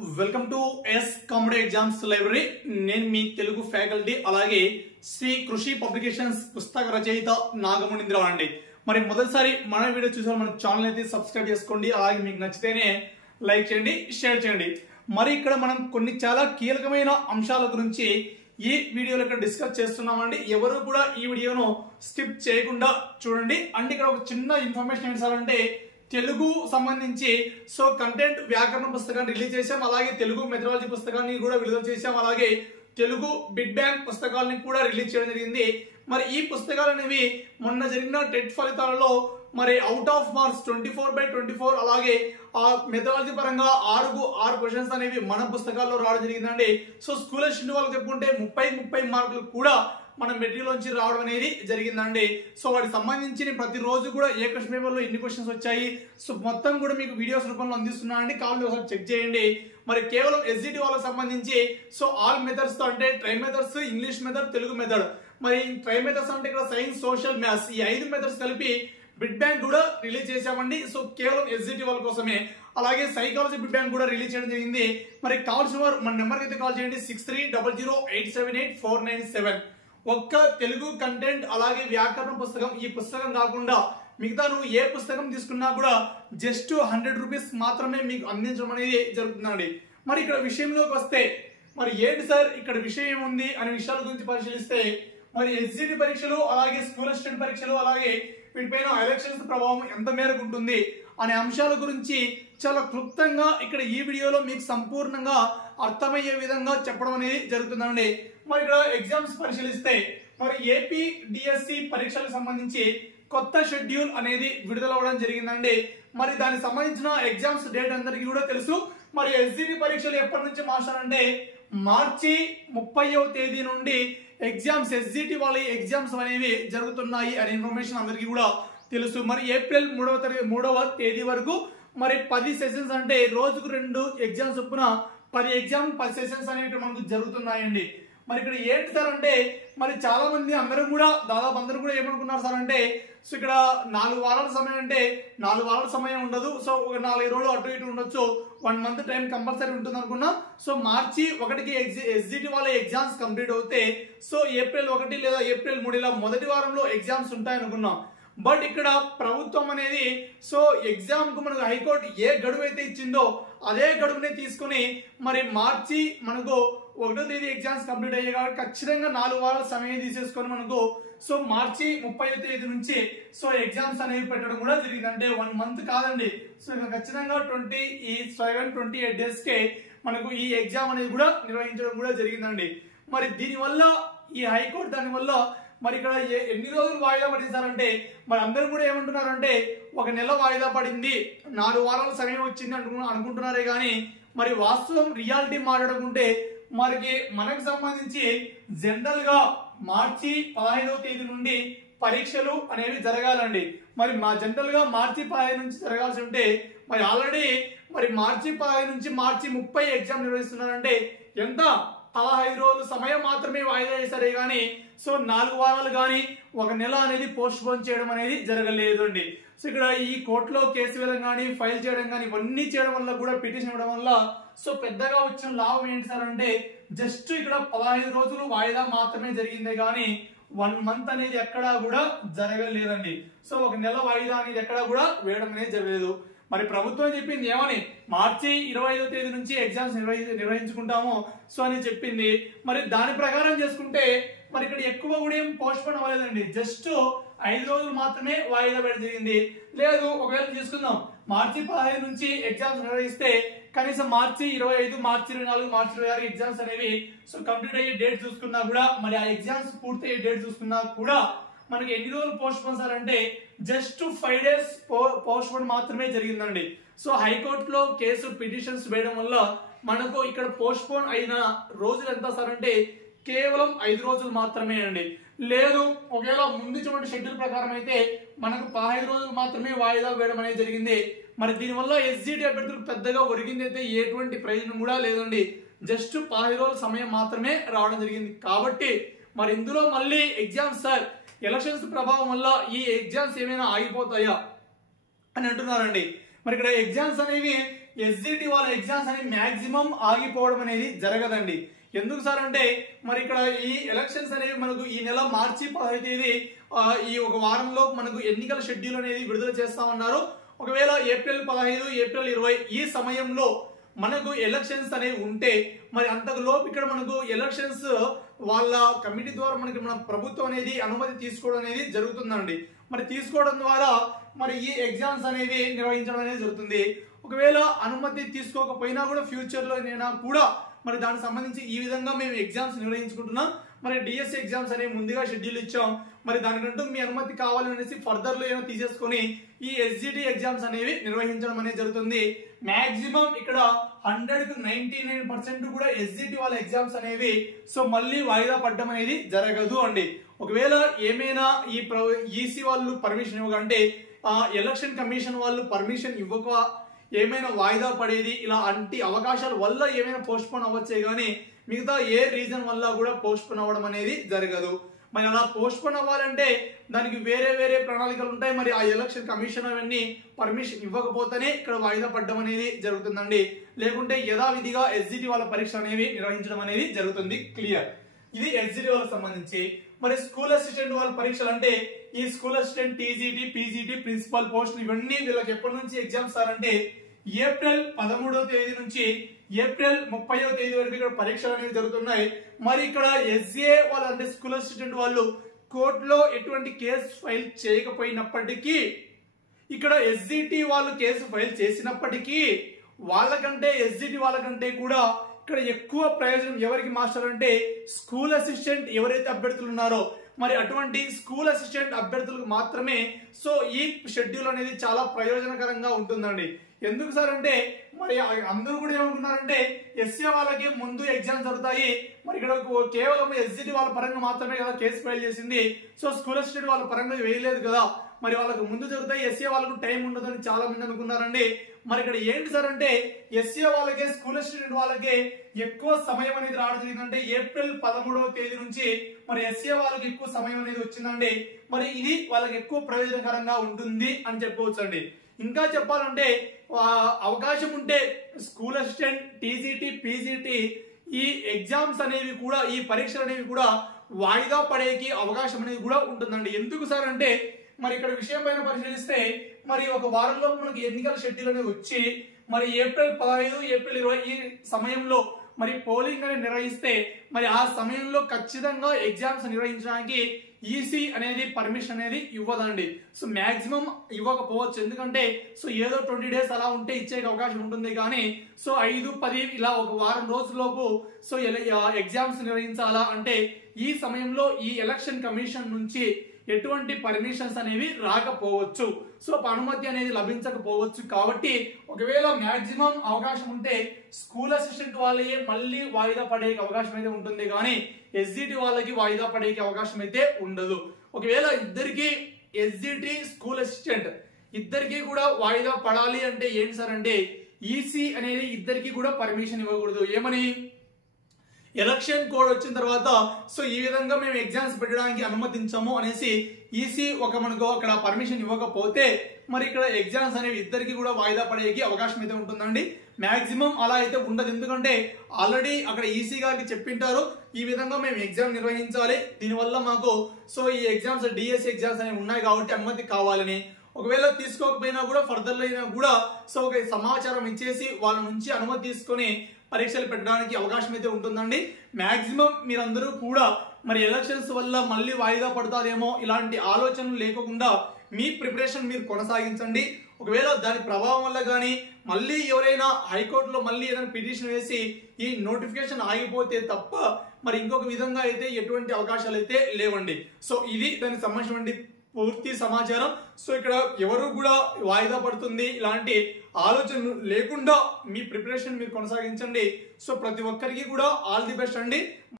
Welcome to yes competitive exams library. నేను మీ Telugu faculty, అలాగే శ్రీ కృషి పబ్లికేషన్స్ పుస్తక రచయిత నాగమునీంద్రరావు అండి. మరి మొదటిసారి మన వీడియో చూసిన మన ఛానల్ అయితే సబ్స్క్రైబ్ చేసుకోండి, అలాగే మీకు నచ్చితేనే లైక్ చేయండి, షేర్ చేయండి. మరి ఇక్కడ మనం కొన్ని చాలా కీలకమైన అంశాల గురించి ఈ వీడియోలో ఇక్కడ డిస్కస్ చేస్తున్నామండి. ఎవరు కూడా ఈ వీడియోను స్కిప్ చేయకుండా చూడండి. అంటే ఇక్కడ ఒక చిన్న ఇన్ఫర్మేషన్ ఏంటంటే, తెలుగు సంబంధించి కంటెంట్ వ్యాకరణ పుస్తకాన్ని రిలీజ్ చేశాం, అలాగే తెలుగు మెథడాలజీ పుస్తకాన్ని కూడా విడుదల చేశాం, అలాగే తెలుగు బిడ్ బ్యాంక్ పుస్తకాలని కూడా రిలీజ్ చేయడం జరిగింది. మరి ఈ పుస్తకాలు అనేవి మొన్న జరిగిన టెట్ ఫలితాలలో మరి అవుట్ ఆఫ్ మార్క్స్ 24/24, అలాగే ఆ మెథడాలజీ పరంగా 6 క్వశ్చన్స్ అనేవి మన పుస్తకాల్లో రావడం జరిగిందండి. స్కూల్ అసిస్టెంట్ వాళ్ళకి చెప్పుకుంటే 30 మార్కులు కూడా మన మెటీరియల్ నుంచి రావడం అనేది జరిగిందండి. వాటికి సంబంధించి నేను ప్రతిరోజు కూడా ఏ క్వశ్చన్ పేపర్ లో ఎన్ని క్వశ్చన్స్ వచ్చాయి మొత్తం కూడా మీకు వీడియోస్ రూపంలో అందిస్తున్నా అండి. కావాలంటే ఒకసారి చెక్ చేయండి. మరి కేవలం ఎస్జిటి వాళ్ళకి సంబంధించి ఆల్ మెథడ్స్ తో, అంటే try methods, English method, Telugu method, మరి ట్రై మెథడ్స్ అంటే ఇక్కడ సైన్స్, సోషల్, మ్యాథ్స్, ఈ 5 మెథడ్స్ కలిపి బిడ్ బ్యాంక్ కూడా రిలీజ్ చేశామండి. కేవలం ఎస్జిటి వాళ్ళ కోసమే. అలాగే సైకాలజీ బిడ్ బ్యాంక్ కూడా రిలీజ్ చేయడం జరిగింది. మరి కావాల్సిన వారు మన నెంబర్కి అయితే కాల్ చేయండి, 6300878497. ఒక్క తెలుగు కంటెంట్ అలాగే వ్యాకరణ పుస్తకం, ఈ పుస్తకం కాకుండా మిగతా నువ్వు ఏ పుస్తకం తీసుకున్నా కూడా జస్ట్ 100 రూపీస్ మాత్రమే మీకు అందించడం అనేది జరుగుతుందండి. మరి ఇక్కడ విషయంలోకి వస్తే, మరి ఏంటి సార్ ఇక్కడ విషయం ఏముంది అనే విషయాల గురించి పరిశీలిస్తే, మరి ఎస్జిటి పరీక్షలు, అలాగే స్కూల్ అసిస్టెంట్ పరీక్షలు, అలాగే వీటిపైన ఎలక్షన్స్ ప్రభావం ఎంత మేరకు ఉంటుంది అనే అంశాల గురించి చాలా క్లుప్తంగా ఇక్కడ ఈ వీడియోలో మీకు సంపూర్ణంగా అర్థమయ్యే విధంగా చెప్పడం అనేది జరుగుతుందండి. మరి ఇక్కడ ఎగ్జామ్స్ పరిశీలిస్తే, మరి ఏపీ డిఎస్సి పరీక్షలకు సంబంధించి కొత్త షెడ్యూల్ అనేది విడుదల అవడం జరిగిందండి. మరి దానికి సంబంధించిన ఎగ్జామ్స్ డేట్ అందరికీ కూడా తెలుసు. మరి ఎస్జిటి పరీక్షలు ఎప్పటి నుంచి మార్చారంటే, మార్చి 30వ తేదీ నుండి ఎగ్జామ్స్, ఎస్జిటి వాళ్ళ ఎగ్జామ్స్ అనేవి జరుగుతున్నాయి అనే ఇన్ఫర్మేషన్ అందరికీ కూడా తెలుసు. మరి ఏప్రిల్ 3వ తేదీ వరకు మరి 10 సెషన్స్, అంటే రోజుకు 2 ఎగ్జామ్స్ చొప్పున 10 సెషన్స్ అనేవి మనకు జరుగుతున్నాయండి. మరి ఇక్కడ ఏంటి సార్ అంటే, మరి చాలా మంది అందరూ కూడా దాదాపు అందరూ కూడా ఏమనుకున్నారు సార్ అంటే, ఇక్కడ 4 వారాల సమయం, అంటే 4 వారాల సమయం ఉండదు, ఒక 4 రోజులు అటు ఇటు ఉండొచ్చు, 1 మంత్ టైం కంపల్సరీ ఉంటుంది అనుకున్నా. మార్చి 1కి ఎస్జిటి వాళ్ళ ఎగ్జామ్స్ కంప్లీట్ అవుతే ఏప్రిల్ 1 లేదా ఏప్రిల్ 3 ఇలా మొదటి వారంలో ఎగ్జామ్స్ ఉంటాయి అనుకున్నాం. బట్ ఇక్కడ ప్రభుత్వం అనేది ఎగ్జామ్ కు మనకు హైకోర్టు ఏ గడువు అయితే ఇచ్చిందో అదే గడువునే తీసుకుని మరి మార్చి మనకు 1వ తేదీ ఎగ్జామ్స్ కంప్లీట్ అయ్యాయి కాబట్టి ఖచ్చితంగా 4 వారాల సమయం తీసేసుకొని మనకు మార్చి 30వ తేదీ నుంచి ఎగ్జామ్స్ అనేవి పెట్టడం కూడా జరిగింది. అంటే 1 మంత్ కాదండి, ఖచ్చితంగా 28 డేస్ కే మనకు ఈ ఎగ్జామ్ అనేది కూడా నిర్వహించడం కూడా జరిగిందండి. మరి దీనివల్ల ఈ హైకోర్టు దానివల్ల మరి ఇక్కడ ఎన్ని రోజులు వాయిదా పడించారంటే, మరి అందరూ కూడా ఏమంటున్నారంటే 1 నెల వాయిదా పడింది, 4 వారాల సమయం వచ్చింది అనుకుంటున్నారే కానీ, మరి వాస్తవం రియాలిటీ మాట్లాడుకుంటే మనకు సంబంధించి జనరల్ గా మార్చి 15వ తేదీ నుండి పరీక్షలు అనేవి జరగాలండి. మరి జనరల్ గా మార్చి 15 నుంచి జరగాల్సి ఉంటే, మరి ఆల్రెడీ మరి మార్చి 15 నుంచి మార్చి 30 ఎగ్జామ్ నిర్వహిస్తున్నారంటే ఎంత 15 రోజుల సమయం మాత్రమే వాయిదా చేశారే గానీ 4 వారాలు కానీ 1 నెల అనేది పోస్ట్ పోన్ చేయడం అనేది జరగలేదు అండి. ఇక్కడ ఈ కోర్టులో కేసు వేయడం కానీ, ఫైల్ చేయడం కానీ, ఇవన్నీ చేయడం వల్ల కూడా, పిటిషన్ ఇవ్వడం వల్ల పెద్దగా వచ్చిన లాభం ఏంటి సార్ అంటే, జస్ట్ ఇక్కడ 15 రోజులు వాయిదా మాత్రమే జరిగిందే గానీ 1 మంత్ అనేది ఎక్కడా కూడా జరగలేదండి. 1 నెల వాయిదా అనేది ఎక్కడా కూడా వేయడం అనేది జరగలేదు. మరి ప్రభుత్వం చెప్పింది ఏమని, మార్చి 25వ తేదీ నుంచి ఎగ్జామ్స్ నిర్వహించుకుంటాము అని చెప్పింది. మరి దాని ప్రకారం చేసుకుంటే మరి ఇక్కడ ఎక్కువ కూడా ఏం పోస్ట్ పోన్ అవ్వలేదండి, జస్ట్ 5 రోజులు మాత్రమే వాయిదా వేయడం జరిగింది. లేదు ఒకవేళ తీసుకుందాం, మార్చి 15 నుంచి ఎగ్జామ్స్ నిర్వహిస్తే కనీసం మార్చి 25, మార్చి 24, మార్చి 26 ఎగ్జామ్స్ అనేవి కంప్లీట్ అయ్యే డేట్ చూసుకున్నా కూడా, మరి ఆ ఎగ్జామ్స్ పూర్తయ్యే డేట్ చూసుకున్నా కూడా మనకి ఎన్ని రోజులు పోస్ట్ పోన్ సార్ అంటే జస్ట్ 5 డేస్ పోస్ట్ పోన్ మాత్రమే జరిగిందండి. హైకోర్టులో కేసు పిటిషన్స్ వేయడం వల్ల మనకు ఇక్కడ పోస్ట్ పోన్ అయిన రోజులు ఎంత సార్ అంటే కేవలం 5 రోజులు మాత్రమే అండి. లేదు ఒకవేళ ముందు చూడండి షెడ్యూల్ ప్రకారం అయితే మనకు 15 రోజులు మాత్రమే వాయిదా వేయడం అనేది జరిగింది. మరి దీనివల్ల ఎస్జిటి అభ్యర్థులకు పెద్దగా ఒరిగింది అయితే ఎటువంటి ప్రయోజనం కూడా లేదండి. జస్ట్ 15 రోజుల సమయం మాత్రమే రావడం జరిగింది. కాబట్టి మరి ఇందులో మళ్ళీ ఎగ్జామ్స్ సార్ ఎలక్షన్స్ ప్రభావం వల్ల ఈ ఎగ్జామ్స్ ఏమైనా ఆగిపోతాయా అని అంటున్నారండి. మరి ఇక్కడ ఎగ్జామ్స్ అనేవి ఎస్జిటి వాళ్ళ ఎగ్జామ్స్ అనేవి మాక్సిమం ఆగిపోవడం అనేది జరగదండి. ఎందుకు సార్ అంటే మరి ఇక్కడ ఈ ఎలక్షన్స్ అనేవి మనకు ఈ నెల మార్చి 15వ తేదీ ఈ ఒక వారంలో మనకు ఎన్నికల షెడ్యూల్ అనేది విడుదల చేస్తామన్నారు. ఒకవేళ ఏప్రిల్ 15, ఏప్రిల్ 20 ఈ సమయంలో మనకు ఎలక్షన్స్ అనేవి ఉంటే మరి అంతకులోపు ఇక్కడ మనకు ఎలక్షన్స్ వాళ్ళ కమిటీ ద్వారా మనకి మన ప్రభుత్వం అనేది అనుమతి తీసుకోవడం అనేది జరుగుతుందండి. మరి తీసుకోవడం ద్వారా మరి ఈ ఎగ్జామ్స్ అనేవి నిర్వహించడం అనేది జరుగుతుంది. ఒకవేళ అనుమతి తీసుకోకపోయినా కూడా ఫ్యూచర్ లో కూడా మరి దానికి సంబంధించి ఈ విధంగా మేము ఎగ్జామ్స్ నిర్వహించుకుంటున్నాం. మరి డిఎస్సి ఎగ్జామ్స్ అనేవి ముందుగా షెడ్యూల్ ఇచ్చాం. మరి దానికంటూ మీ అనుమతి కావాలనేసి ఫర్దర్ లో ఏమో తీసేసుకొని ఈ ఎస్జిటి ఎగ్జామ్స్ అనేవి నిర్వహించడం అనేది జరుగుతుంది. మాక్సిమం ఇక్కడ 100కు 99% కూడా ఎస్జిటి వాళ్ళ ఎగ్జామ్స్ అనేవి సో మళ్ళీ వాయిదా పడడం అనేది జరగదు అండి. ఒకవేళ ఏమైనా ఈ ఈసీ వాళ్ళు పర్మిషన్ ఇవ్వకంటే ఎలక్షన్ కమిషన్ వాళ్ళు పర్మిషన్ ఇవ్వక ఏమైనా వాయిదా పడేది ఇలాంటి అవకాశాల వల్ల ఏమైనా పోస్ట్ పోన్ అవ్వచ్చే గానీ మిగతా ఏ రీజన్ వల్ల కూడా పోస్ట్ పోన్ అవ్వడం అనేది జరగదు. మరి అలా పోస్ట్ పోన్ అవ్వాలంటే దానికి వేరే వేరే ప్రణాళికలు ఉంటాయి. మరి ఆ ఎలక్షన్ కమిషన్ అవన్నీ పర్మిషన్ ఇవ్వకపోతేనే ఇక్కడ వాయిదా పడడం అనేది జరుగుతుందండి. లేకుంటే యథావిధిగా ఎస్జిటి వాళ్ళ పరీక్ష అనేవి నిర్వహించడం అనేది జరుగుతుంది. క్లియర్. ఇది ఎస్జిటి వాళ్ళకి సంబంధించి. మరి స్కూల్ అసిస్టెంట్ వాళ్ళ పరీక్షలు అంటే ఈ school assistant TGT, PGT, principal post ఇవన్నీ వీళ్ళకి ఎప్పటి నుంచి ఎగ్జామ్స్ సార్ అంటే ఏప్రిల్ 13వ తేదీ నుంచి ఏప్రిల్ 30వ తేదీ వరకు ఇక్కడ పరీక్షలు అనేవి జరుగుతున్నాయి. మరి ఇక్కడ ఎస్ఏ వాళ్ళు అంటే స్కూల్ అసిస్టెంట్ వాళ్ళు కోర్టులో ఎటువంటి కేసు ఫైల్ చేయకపోయినప్పటికీ ఇక్కడ ఎస్జిటి వాళ్ళు కేసు ఫైల్ చేసినప్పటికీ వాళ్ళకంటే ఎస్జిటి వాళ్ళకంటే కూడా ఇక్కడ ఎక్కువ ప్రయోజనం ఎవరికి మాస్టర్ అంటే స్కూల్ అసిస్టెంట్ ఎవరైతే అభ్యర్థులు ఉన్నారో మరి అటువంటి స్కూల్ అసిస్టెంట్ అభ్యర్థులకు మాత్రమే సో ఈ షెడ్యూల్ అనేది చాలా ప్రయోజనకరంగా ఉంటుందండి. ఎందుకు సార్ అంటే మరి అందరూ కూడా ఏమనుకున్నారంటే ఎస్ఏ వాళ్ళకి ముందు ఎగ్జామ్స్ జరుగుతాయి. మరి ఇక్కడ కేవలం ఎస్జిటి వాళ్ళ పరంగా మాత్రమే కదా కేసు ఫైల్ చేసింది. సో స్కూల్ అసిస్టెంట్ వాళ్ళ పరంగా వేయలేదు కదా, మరి వాళ్ళకు ముందు జరుగుతాయి, ఎస్ఏ వాళ్ళకు టైం ఉండదని చాలా మంది అనుకున్నారండి. మరి ఇక్కడ ఏంటి సార్ అంటే ఎస్ఏ వాళ్ళకే స్కూల్ అసిస్టెంట్ వాళ్ళకే ఎక్కువ సమయం అనేది రావడం జరిగిందంటే ఏప్రిల్ 13వ తేదీ నుంచి మరి ఎస్ఏ వాళ్ళకి ఎక్కువ సమయం అనేది వచ్చిందండి. మరి ఇది వాళ్ళకి ఎక్కువ ప్రయోజనకరంగా ఉంటుంది అని చెప్పుకోవచ్చు అండి. ఇంకా చెప్పాలంటే అవకాశం ఉంటే స్కూల్ అసిస్టెంట్, టీజీటీ, పీజీటీ ఈ ఎగ్జామ్స్ అనేవి కూడా ఈ పరీక్షలు అనేవి కూడా వాయిదా పడేకి అవకాశం అనేది కూడా ఉంటుందండి. ఎందుకు సార్ అంటే మరి ఇక్కడ విషయం పైన పరిశీలిస్తే మరి ఒక వారంలో మనకి ఎన్నికల షెడ్యూల్ అనేది వచ్చి మరి ఏప్రిల్ 15, ఏప్రిల్ 20 ఈ సమయంలో మరి పోలింగ్ అనేది నిర్వహిస్తే మరి ఆ సమయంలో ఖచ్చితంగా ఎగ్జామ్స్ నిర్వహించడానికి ఈసీ అనేది పర్మిషన్ అనేది ఇవ్వదండి. సో మాక్సిమం ఇవ్వకపోవచ్చు. ఎందుకంటే సో ఏదో 20 డేస్ అలా ఉంటే ఇచ్చే అవకాశం ఉంటుంది. కానీ సో 5, 10 ఇలా ఒక వారం రోజుల్లోపు సో ఎగ్జామ్స్ నిర్వహించాలా అంటే ఈ సమయంలో ఈ ఎలక్షన్ కమిషన్ నుంచి ఎటువంటి పర్మిషన్స్ అనేవి రాకపోవచ్చు. సో అనుమతి అనేది లభించకపోవచ్చు. కాబట్టి ఒకవేళ మాక్సిమం అవకాశం ఉంటే స్కూల్ అసిస్టెంట్ వాళ్ళే మళ్ళీ వాయిదా పడే అవకాశం అయితే ఉంటుంది. కానీ ఎస్జిటి వాళ్ళకి వాయిదా పడే అవకాశం అయితే ఉండదు. ఒకవేళ ఇద్దరికి ఎస్జిటి, స్కూల్ అసిస్టెంట్ ఇద్దరికి కూడా వాయిదా పడాలి అంటే ఏంటి సార్ అంటే ఈసీ అనేది ఇద్దరికి కూడా పర్మిషన్ ఇవ్వకూడదు. ఏమని ఎలక్షన్ కోడ్ వచ్చిన తర్వాత సో ఈ విధంగా మేము ఎగ్జామ్స్ పెట్టడానికి అనుమతించము అనేసి ఈసీ మనకు అక్కడ పర్మిషన్ ఇవ్వకపోతే మరి ఇక్కడ ఎగ్జామ్స్ అనేవి ఇద్దరికి కూడా వాయిదా పడేకి అవకాశం అయితే ఉంటుందండి. మాక్సిమం అలా అయితే ఉండదు. ఎందుకంటే ఆల్రెడీ అక్కడ ఈసీ గారికి చెప్పింటారు ఈ విధంగా మేము ఎగ్జామ్ నిర్వహించాలి, దీనివల్ల మాకు సో ఈ ఎగ్జామ్స్ డిఎస్సి ఎగ్జామ్స్ అనేవి ఉన్నాయి కాబట్టి అనుమతి కావాలని. ఒకవేళ తీసుకోకపోయినా కూడా ఫర్దర్ అయినా కూడా సో ఒక సమాచారం ఇచ్చేసి వాళ్ళ నుంచి అనుమతి తీసుకొని పరీక్షలు పెట్టడానికి అవకాశం అయితే ఉంటుందండి. మాక్సిమం మీరందరూ కూడా మరి ఎలక్షన్స్ వల్ల మళ్ళీ వాయిదా పడతారేమో ఇలాంటి ఆలోచనలు లేకుండా మీ ప్రిపరేషన్ మీరు కొనసాగించండి. ఒకవేళ దాని ప్రభావం వల్ల కానీ మళ్ళీ ఎవరైనా హైకోర్టులో మళ్ళీ ఏదైనా పిటిషన్ వేసి ఈ నోటిఫికేషన్ ఆగిపోతే తప్ప మరి ఇంకొక విధంగా అయితే ఎటువంటి అవకాశాలు అయితే లేవండి. సో ఇది దానికి సంబంధించినటువంటి పూర్తి సమాచారం. సో ఇక్కడ ఎవరు కూడా వాయిదా పడుతుంది ఇలాంటి ఆలోచనలు లేకుండా మీ ప్రిపరేషన్ మీరు కొనసాగించండి. సో ప్రతి ఒక్కరికి కూడా ఆల్ ది బెస్ట్ అండి.